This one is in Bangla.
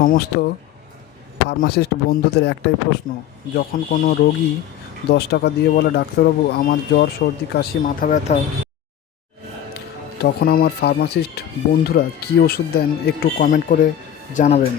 সমস্ত ফার্মাসিস্ট বন্ধুদের একটাই প্রশ্ন, যখন কোনো রোগী 10 টাকা দিয়ে বলে ডাক্তারবাবু আমার জ্বর সর্দি কাশি মাথা ব্যথা, তখন আমার ফার্মাসিস্ট বন্ধুরা কী ওষুধ দেন একটু কমেন্ট করে জানাবেন।